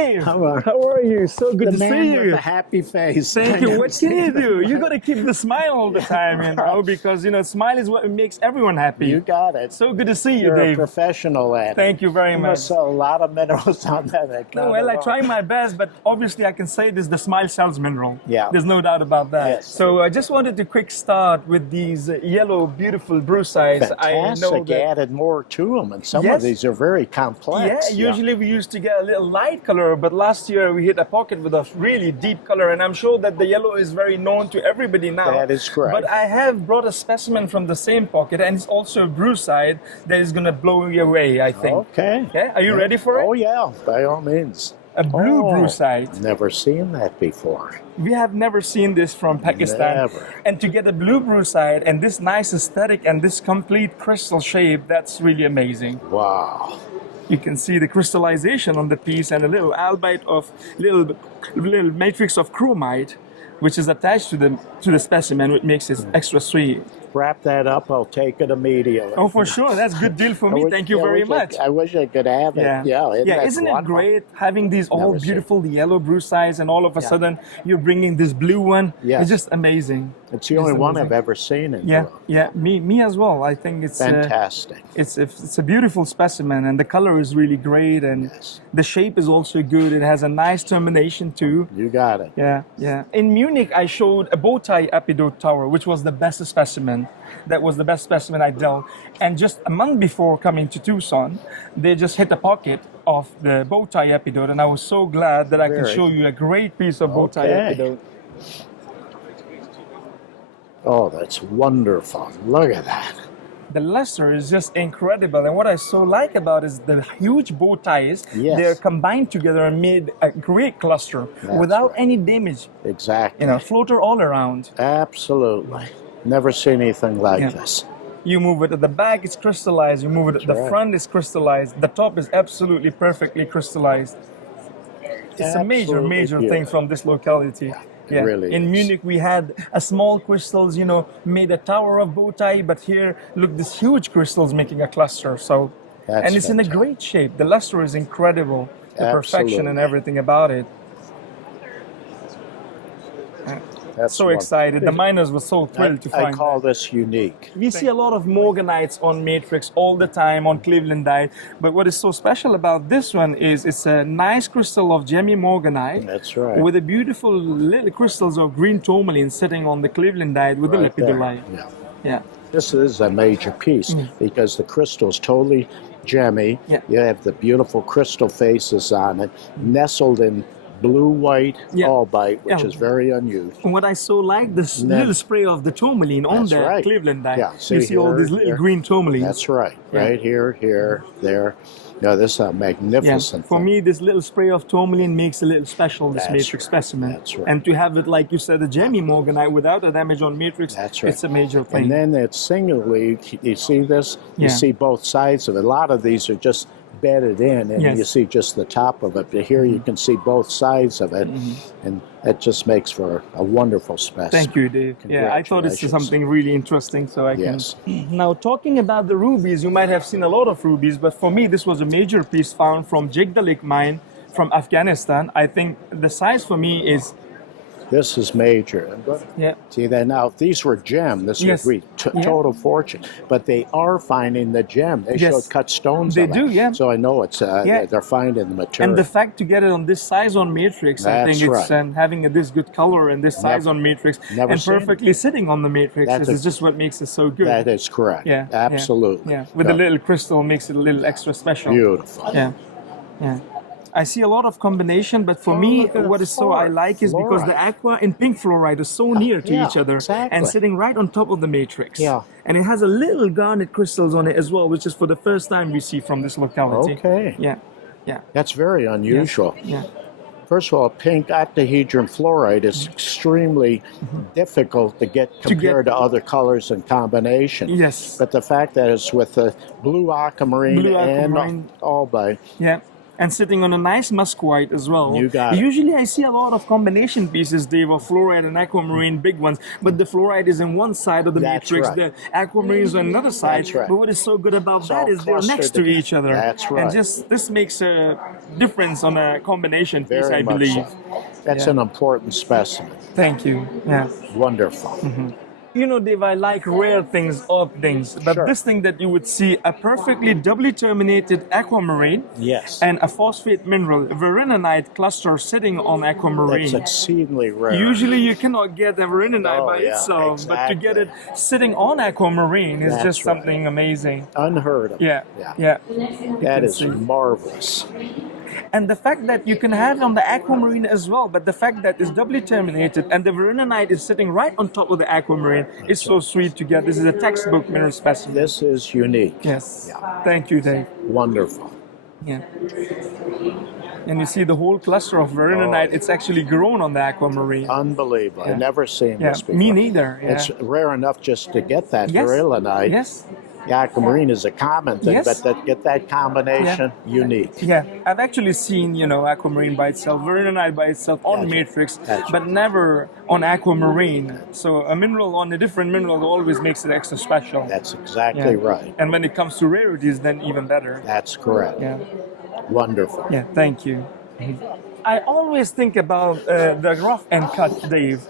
Dave. How are you? So good the to man see with you. the happy face. Thank you. What can you do? You got to keep the smile all the time, you know, because, you know, smile is what makes everyone happy. You got it. So good to see you, You're Dave. a professional at it. Thank you very You much. must sell a lot of minerals on that. No, well, I try my best, but obviously I can say this, the smile sells mineral. Yeah. There's no doubt about that. Yes. So I just wanted to quick start with these yellow, beautiful brucites. Fantastic. I know that, You added more to them, and some Yes. of these are very complex. yeah, usually we used to get a little light color, but last year we hit a pocket with a really deep color, and I'm sure that the yellow is very known to everybody now. That is correct. But I have brought a specimen from the same pocket, and it's also a brucite that is going to blow you away, I think. Okay. Okay, are you ready for it? Oh, yeah, by all means. A blue brucite. Never seen that before. We have never seen this from Pakistan. Never. And to get a blue brucite and this nice aesthetic and this complete crystal shape, that's really amazing. Wow. You can see the crystallization on the piece and a little albite of little matrix of chromite, which is attached to the specimen, which makes it extra sweet. Wrap that up, I'll take it immediately. Oh, for sure. That's a good deal for me. Thank you very much. I wish I could have it. Yeah, isn't it great having these all beautiful yellow brucites and all of a sudden you're bringing this blue one? Yes. It's just amazing. It's the only one I've ever seen in Yeah, Europe. yeah, me as well. I think it's Fantastic. It's a beautiful specimen, and the color is really great, and the shape is also good. It has a nice termination too. You got it. Yeah, yeah. In Munich, I showed a Bowtie epidote tower, which was the best specimen. That was the best specimen I dealt. And just a month before coming to Tucson, they just hit a pocket of the Bowtie epidote, and I was so glad that I could show you a great piece of Bowtie epidote. Oh, that's wonderful. Look at that. The luster is just incredible, and what I so like about is the huge bow ties. Yes. They're combined together and made a great cluster without any damage. Exactly. You know, floater all around. Absolutely. Never seen anything like this. You move it at the back, it's crystallized. You move it at the front, it's crystallized. The top is absolutely perfectly crystallized. It's a major thing from this locality. It really In is. Munich, we had a small crystals, you know, made a tower of Bowtie, but here, look, this huge crystals making a cluster. So, and it's in a great shape. The luster is incredible. The perfection and everything about it. That's so excited. The miners were so thrilled to find I call this unique. We see a lot of Morganites on matrix all the time, on Clevelandite. But what is so special about this one is it's a nice crystal of Gemmy Morganite. That's right. With a beautiful little crystals of green tourmaline sitting on the Clevelandite with the lepidolite. Yeah. This is a major piece because the crystal's totally gemmy. You have the beautiful crystal faces on it, nestled in blue-white albite, which is very unusual. And what I so like, this little spray of the tourmaline on the Clevelandite. Yeah, you see all these little green tourmalines. That's right. Right here, there. No, this is a magnificent For thing. me, this little spray of tourmaline makes a little special, this matrix specimen. That's right. And to have it, like you said, a Gemmy Morganite without a damage on matrix, it's a major thing. And then it's singularly, you see this? You see both sides of it. A lot of these are just bedded in, and you see just the top of it. But here you can see both sides of it, and that just makes for a wonderful specimen. Thank you, Dave. Yeah, I thought it's something really interesting, so I can. Now, talking about the rubies, you might have seen a lot of rubies, but for me, this was a major piece found from Jigdalik mine from Afghanistan. I think the size for me is. This is major. See that now? If these were gem, this would be total fortune. But they are finding the gem. They show cut stones. They do, So I know it's they're finding the material. And the fact to get it on this size on matrix, I think it's having this good color and this size on matrix, and perfectly sitting on the matrix is just what makes it so good. That is correct. Yeah, absolutely. Yeah, with the little crystal makes it a little extra special. Beautiful. Yeah. I see a lot of combination, but for me, what is so I like is because the aqua and pink fluorite are so near to each other and sitting right on top of the matrix. And it has a little garnet crystals on it as well, which is for the first time we see from this locality. Yeah. That's very unusual. First of all, pink octahedron fluorite is extremely difficult to get compared to other colors and combination. Yes. But the fact that it's with the blue aquamarine and albite. Yeah. and sitting on a nice musquite as well. You got it. Usually I see a lot of combination pieces, Dave, of fluorite and aquamarine, big ones, but the fluorite is on one side of the matrix, the aquamarine is on another side. That's right. But what is so good about that is they're next to each other. That's right. And just this makes a difference on a combination piece, Very I much believe. so. That's an important specimen. Thank you. Yeah. Wonderful. You know, Dave, I like rare things, odd things, but this thing that you would see, a perfectly doubly terminated aquamarine and a phosphate mineral, verinonite cluster sitting on aquamarine. That's exceedingly rare. Usually you cannot get a verinonite by itself, but to get it sitting on aquamarine is just something amazing. Unheard of. Yeah. That is marvelous. And the fact that you can have it on the aquamarine as well, but the fact that it's doubly terminated and the verinonite is sitting right on top of the aquamarine is so sweet to get. This is a textbook mineral specimen. This is unique. Yes. Yeah. Thank you, Dave. Wonderful. Yeah. And you see the whole cluster of verinonite, it's actually grown on the aquamarine. Unbelievable. I've never seen this before. Me neither. Yeah. It's rare enough just to get that verinonite. Yes. The aquamarine is a common thing, but to get that combination, unique. Yeah, I've actually seen, you know, aquamarine by itself, verinonite by itself on matrix, but never on aquamarine. So a mineral on a different mineral always makes it extra special. That's exactly right. And when it comes to rarities, then even better. That's correct. Yeah. Wonderful. Yeah, thank you. I always think about the rough and cut, Dave.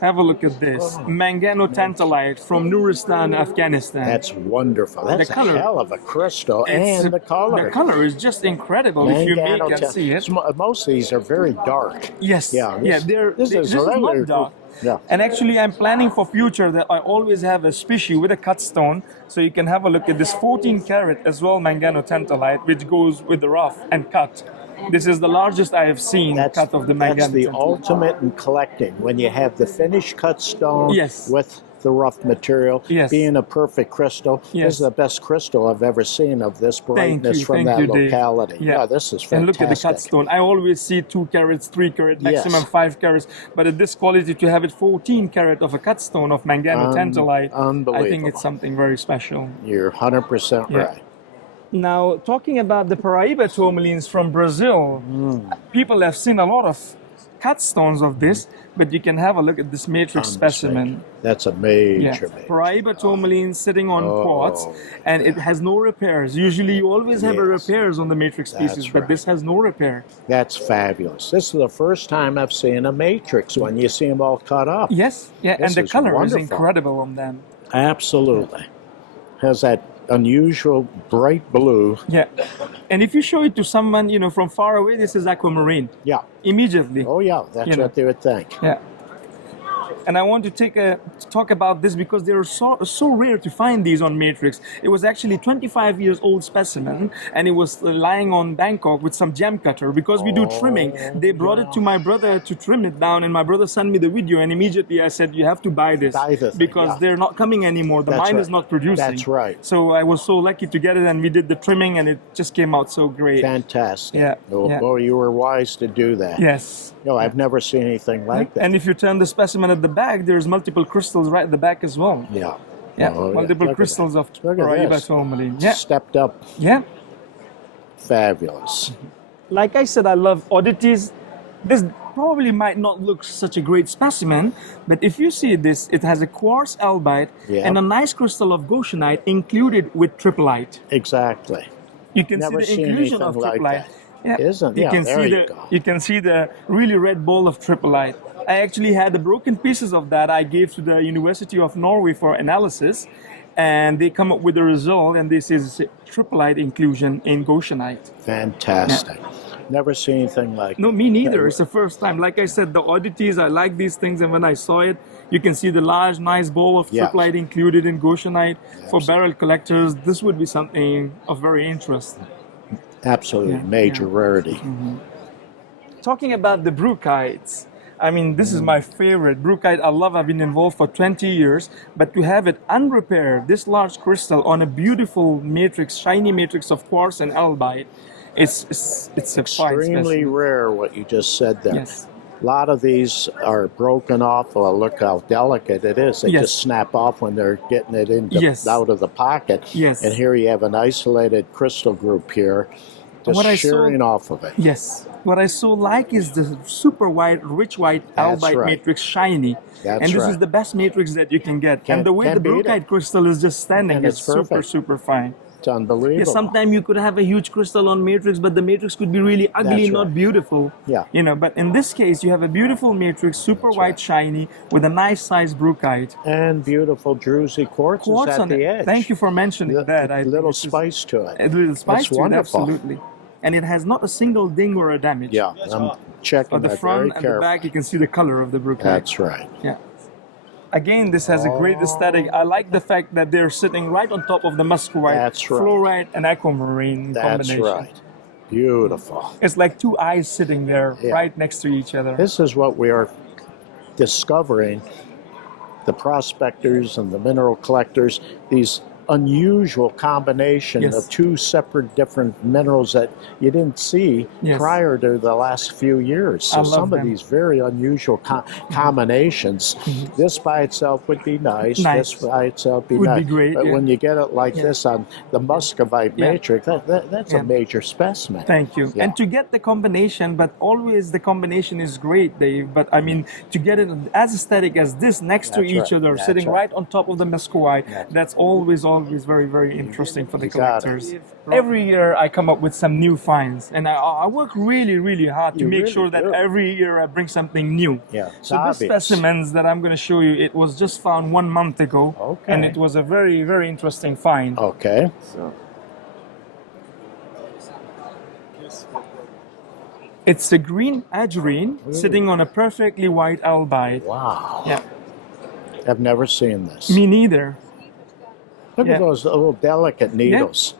Have a look at this. Mangano tantalite from Nuristan, Afghanistan. That's wonderful. That's a hell of a crystal. And the color. The color is just incredible if you make and see it. Most of these are very dark. Yes. Yeah. This is not dark. Yeah. And actually, I'm planning for future that I always have a species with a cut stone, so you can have a look at this 14 karat as well, Mangano tantalite, which goes with the rough and cut. This is the largest I have seen cut of the Mangano. That's the ultimate in collecting, when you have the finished cut stone with the rough material being a perfect crystal. This is the best crystal I've ever seen of this brightness from that locality. Yeah, this is fantastic. And look at the cut stone. I always see 2 carats, 3 carat, maximum 5 carats. But at this quality, to have it 14 carat of a cut stone of Mangano tantalite, I think it's something very special. You're 100% right. Now, talking about the Paraíba tourmalines from Brazil, people have seen a lot of cut stones of this, but you can have a look at this matrix specimen. That's a major. Paraíba tourmaline sitting on quartz, and it has no repairs. Usually you always have repairs on the matrix pieces, but this has no repair. That's fabulous. This is the first time I've seen a matrix when you see them all cut up. Yes, and the color is incredible on them. Absolutely. Has that unusual bright blue. Yeah. And if you show it to someone, you know, from far away, this is aquamarine. Yeah. Immediately. Oh, yeah. That's what they would think. Yeah. And I want to talk about this because they're so rare to find these on matrix. It was actually 25 years old specimen, and it was lying on Bangkok with some gem cutter. Because we do trimming, they brought it to my brother to trim it down, and my brother sent me the video, and immediately I said, you have to buy this because they're not coming anymore. The mine is not producing. That's right. So I was so lucky to get it, and we did the trimming, and it just came out so great. Fantastic. Yeah. Oh, you were wise to do that. Yes. No, I've never seen anything like that. And if you turn the specimen at the back, there's multiple crystals right at the back as well. Yeah. Yeah. Multiple crystals of Paraíba tourmaline. Yeah. Stepped up. Yeah. Fabulous. Like I said, I love oddities. This probably might not look such a great specimen, but if you see this, it has a quartz albite and a nice crystal of Goshenite included with triphylite. Exactly. You can see the inclusion of triphylite. Yeah. You can see the really red ball of triphylite. I actually had the broken pieces of that I gave to the University of Norway for analysis, and they come up with the result, and this is triphylite inclusion in Goshenite. Fantastic. Yeah. Never seen anything like No, me neither. It's the first time. Like I said, the oddities, I like these things, and when I saw it, you can see the large, nice ball of triphylite included in Goshenite. For barrel collectors, this would be something of very interest. Absolutely. Major rarity. Mm-hmm. Talking about the brucites, I mean, this is my favorite. Brucite, I love. I've been involved for 20 years. But to have it unrepaired, this large crystal on a beautiful matrix, shiny matrix of quartz and albite, it's extremely rare what you just said there. Yes. A lot of these are broken off. Well, look how delicate it is. They just snap off when they're getting it into, out of the pocket. Yes. And here you have an isolated crystal group here. Just shearing off of it. Yes. What I so like is the super white, rich white albite matrix, shiny. And this is the best matrix that you can get. And the way the brookite crystal is just standing is super, super fine. It's unbelievable. Yeah, sometimes you could have a huge crystal on matrix, but the matrix could be really ugly, not beautiful. Yeah. You know, but in this case, you have a beautiful matrix, super white, shiny, with a nice size brookite. And beautiful druzy quartz at the edge. Thank you for mentioning that. A little spice to it. A little spice That's to wonderful. it, absolutely. And it has not a single ding or a damage. Yeah, I'm checking on the front and the back, you can see the color of the brookite. That's right. Yeah. Again, this has a great aesthetic. I like the fact that they're sitting right on top of the muscovite, fluorite, and aquamarine combination. That's right. Beautiful. It's like two eyes sitting there right next to each other. This is what we are discovering, the prospectors and the mineral collectors, these unusual combination of two separate different minerals that you didn't see prior to the last few years. So some of these very unusual combinations, this by itself would be nice. This by itself would be great. But when you get it like this on the muscovite matrix, that's a major specimen. Thank you. And to get the combination, but always the combination is great, Dave. But I mean, to get it as aesthetic as this next to each other, sitting right on top of the muscovite, that's always very, very interesting for the collectors. Every year I come up with some new finds, and I work really, really hard to make sure that every year I bring something new. So this specimens that I'm going to show you, it was just found 1 month ago, and it was a very, very interesting find. It's a green agerine sitting on a perfectly white albite. Wow. Yeah. I've never seen this. Me neither. Look at those little delicate needles.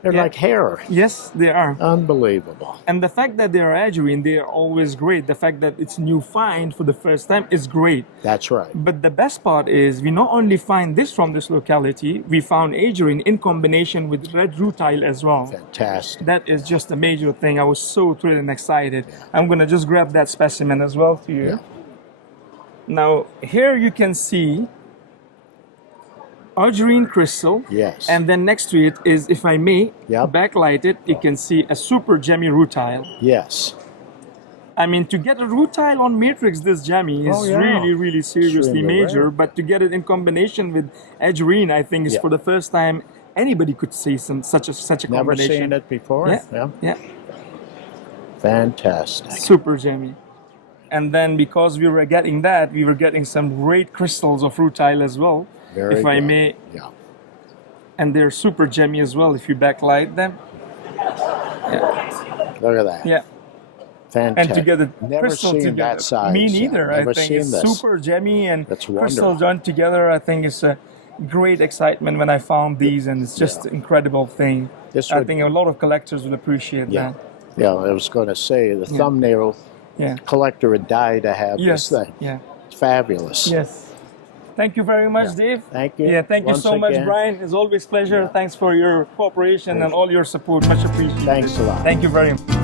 They're like hair. Yes, they are. Unbelievable. And the fact that they are agerine, they are always great. The fact that it's new find for the first time is great. That's right. But the best part is we not only find this from this locality, we found agerine in combination with red rutile as well. Fantastic. That is just a major thing. I was so thrilled and excited. I'm going to just grab that specimen as well to you. Now, here you can see agerine crystal, and then next to it is, if I may, backlight it, you can see a super gemmy rutile. I mean, to get a rutile on matrix this gemmy is really, really seriously major, but to get it in combination with agerine, I think is for the first time anybody could see such a combination. Never seen it before. Fantastic. Super gemmy. And then because we were getting that, we were getting some great crystals of rutile as well. If I may. And they're super gemmy as well if you backlight them. Look at that. Fantastic. And to get the crystal together. That size. Me neither. I think it's super gemmy and crystal joined together. I think it's a great excitement when I found these, and it's just an incredible thing. I think a lot of collectors will appreciate that. I was going to say the thumbnail collector would die to have this thing. It's fabulous. Thank you very much, Dave. Thank you. Thank you so much, Brian. It's always a pleasure. Thanks for your cooperation and all your support. Much appreciated. Thanks a lot. Thank you very much.